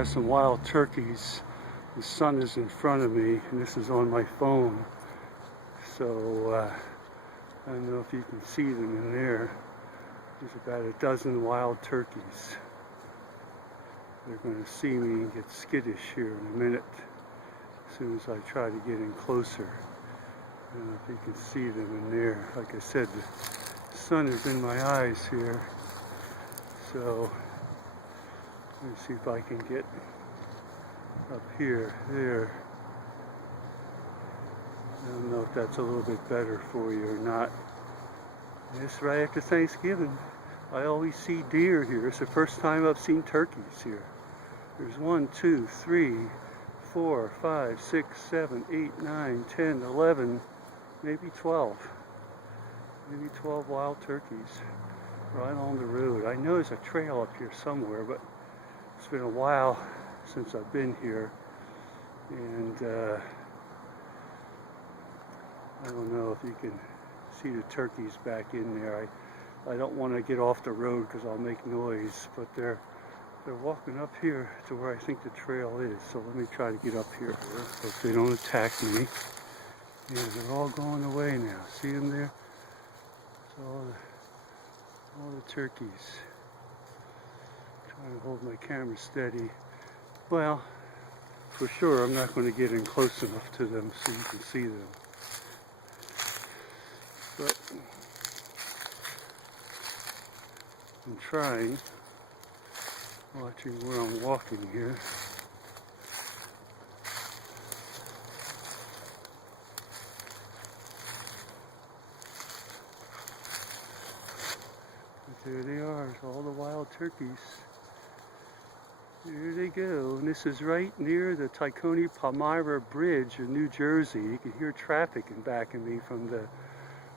have some wild turkeys. The sun is in front of me, and this is on my phone. So I don't know if you can see them in there. There's about a dozen wild turkeys. They're going to see me and get skittish here in a minute as soon as I try to get in closer. I don't know if you can see them in there. Like I said, the sun is in my eyes here. So let me see if I can get up here, there. I don't know if that's a little bit better for you or not. It's right after Thanksgiving. I always see deer here. It's the first time I've seen turkeys here. There's 1, 2, 3, 4, 5, 6, 7, 8, 9, 10, 11, maybe 12. Maybe 12 wild turkeys right on the road. I know there's a trail up here somewhere, but it's been a while since I've been here. And I don't know if you can see the turkeys back in there. I don't want to get off the road because I'll make noise, but they're walking up here to where I think the trail is. So let me try to get up here. Hope they don't attack me. Yeah, they're all going away now. See them there? So all the turkeys. Trying to hold my camera steady. Well, for sure I'm not going to get in close enough to them so you can see them. But I'm trying, watching where I'm walking here. But there they are, all the wild turkeys. There they go, and this is right near the Palmyra Bridge in New Jersey. You can hear traffic in back of me from the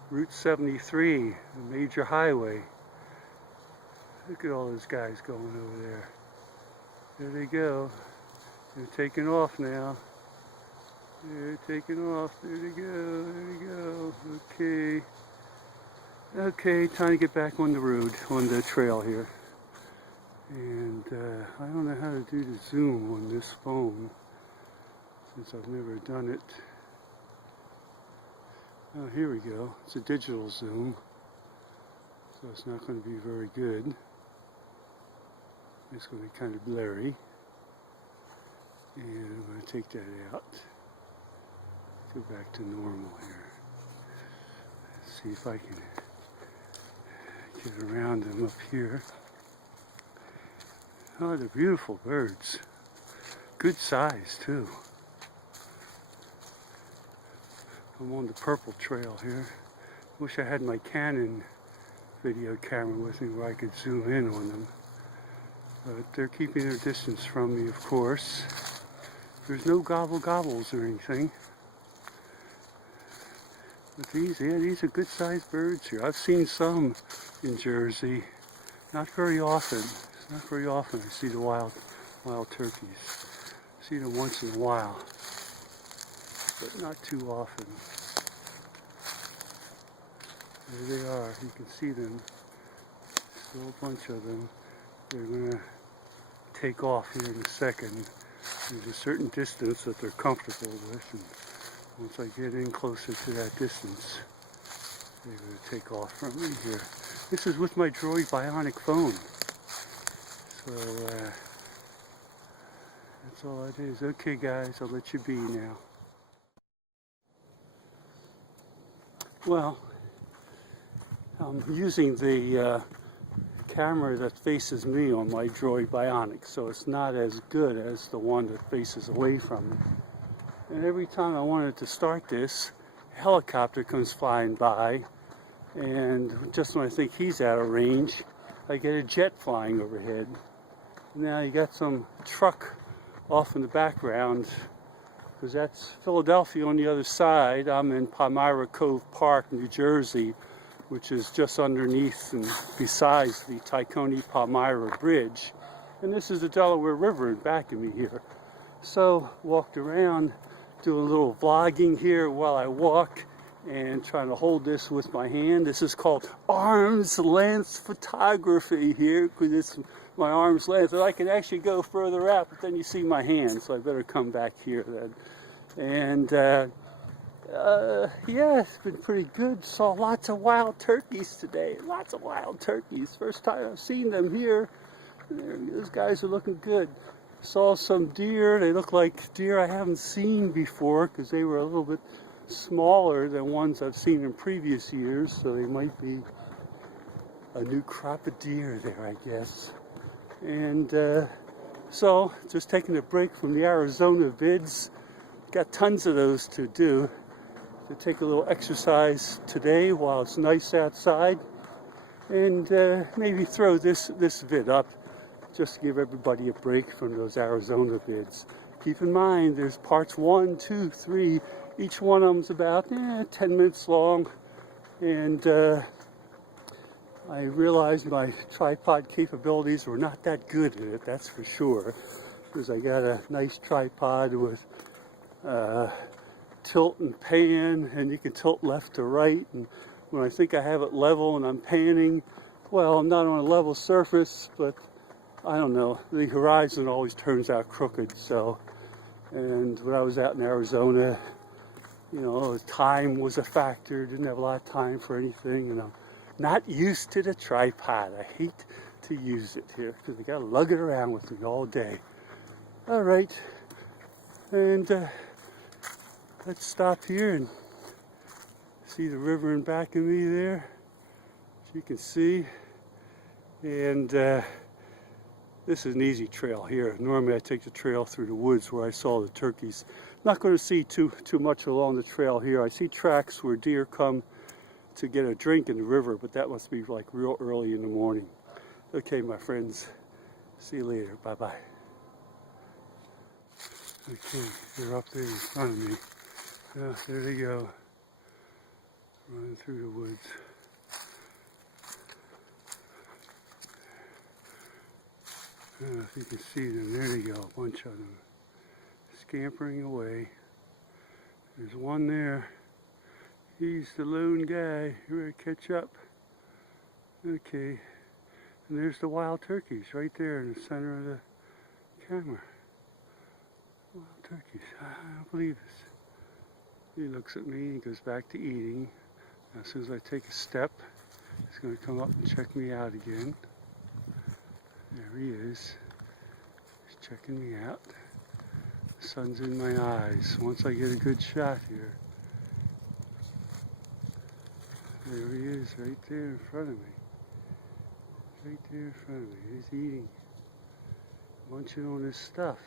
Route 73, the major highway. Look at all those guys going over there. There they go. They're taking off now. They're taking off. There they go. There they go. Okay. Okay, time to get back on the road, on the trail here. And I don't know how to do the zoom on this phone since I've never done it. Oh, here we go. It's a digital zoom, so it's not going to be very good. It's going to be kind of blurry. And I'm going to take that out. Go back to normal here. See if I can get around them up here. Oh, they're beautiful birds. Good size, too. I'm on the purple trail here. Wish I had my Canon video camera with me where I could zoom in on them. But they're keeping their distance from me, of course. There's no gobbles or anything. But these are good sized birds here. I've seen some in Jersey. Not very often. It's not very often I see the wild turkeys. I see them once in a while, but not too often. There they are. You can see them. Still a bunch of them. They're going to take off here in a second. There's a certain distance that they're comfortable with, and once I get in closer to that distance, they're going to take off from me here. This is with my Droid Bionic phone. So that's all it is. Okay guys, I'll let you be now. Well, I'm using the camera that faces me on my Droid Bionic, so it's not as good as the one that faces away from me. And every time I wanted to start this, a helicopter comes flying by, and just when I think he's out of range, I get a jet flying overhead. Now you got some truck off in the background, because that's Philadelphia on the other side. I'm in Palmyra Cove Park, New Jersey, which is just underneath and besides the Palmyra Bridge. And this is the Delaware River in back of me here. So walked around, do a little vlogging here while I walk, and trying to hold this with my hand. This is called arm's length photography here, because it's my arm's length. I can actually go further out, but then you see my hand, so I better come back here then. And yeah, it's been pretty good. Saw lots of wild turkeys today. Lots of wild turkeys. First time I've seen them here. Those guys are looking good. Saw some deer. They look like deer I haven't seen before because they were a little bit smaller than ones I've seen in previous years. So they might be a new crop of deer there, I guess. And so just taking a break from the Arizona vids. Got tons of those to do. To take a little exercise today while it's nice outside, and maybe throw this vid up just to give everybody a break from those Arizona vids. Keep in mind there's parts 1, 2, 3. Each one of them's about 10 minutes long, and I realized my tripod capabilities were not that good at it, that's for sure, because I got a nice tripod with tilt and pan, and you can tilt left to right, and when I think I have it level and I'm panning, well, I'm not on a level surface, but I don't know, the horizon always turns out crooked. So, and when I was out in Arizona, you know, time was a factor, didn't have a lot of time for anything, and I'm not used to the tripod. I hate to use it here because I gotta lug it around with me all day. All right, and let's stop here and see the river in back of me there, as you can see. And this is an easy trail here. Normally I take the trail through the woods where I saw the turkeys. Not going to see too much along the trail here. I see tracks where deer come to get a drink in the river, but that must be like real early in the morning. Okay, my friends, see you later. Bye-bye. Okay, they're up there in front of me. Yeah, there they go, running through the woods. I don't know if you can see them. There they go, a bunch of them, scampering away. There's one there. He's the lone guy. You better catch up. Okay, and there's the wild turkeys right there in the center of the camera. Wild turkeys. I don't believe this. He looks at me, he goes back to eating. As soon as I take a step, he's going to come up and check me out again. There he is. He's checking me out. The sun's in my eyes. Once I get a good shot here. There he is, right there in front of me. Right there in front of me. He's eating. Munching on his stuff.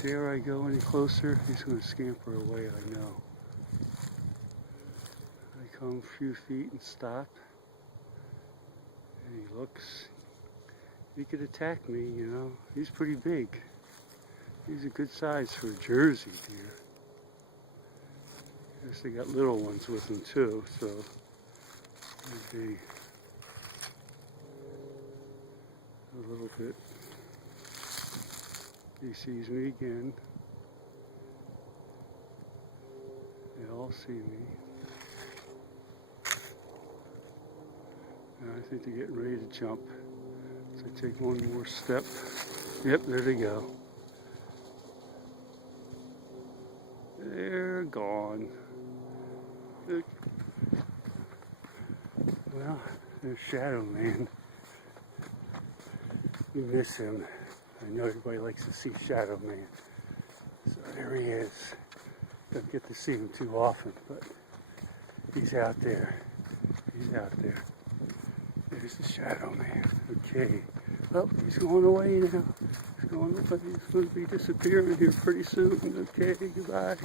Dare I go any closer? He's going to scamper away, I know. I come a few feet and stop. And he looks. He could attack me, you know. He's pretty big. He's a good size for a Jersey deer. I guess they got little ones with them too, so maybe a little bit. He sees me again. They all see me. And I think they're getting ready to jump. So I take one more step. Yep, there they go. They're gone. Well, there's Shadowman. We miss him. I know everybody likes to see Shadowman. So there he is. Don't get to see him too often, but he's out there. He's out there. There's the Shadowman. Okay. Oh, he's going away now. He's going away. He's going to be disappearing here pretty soon. Okay, goodbye.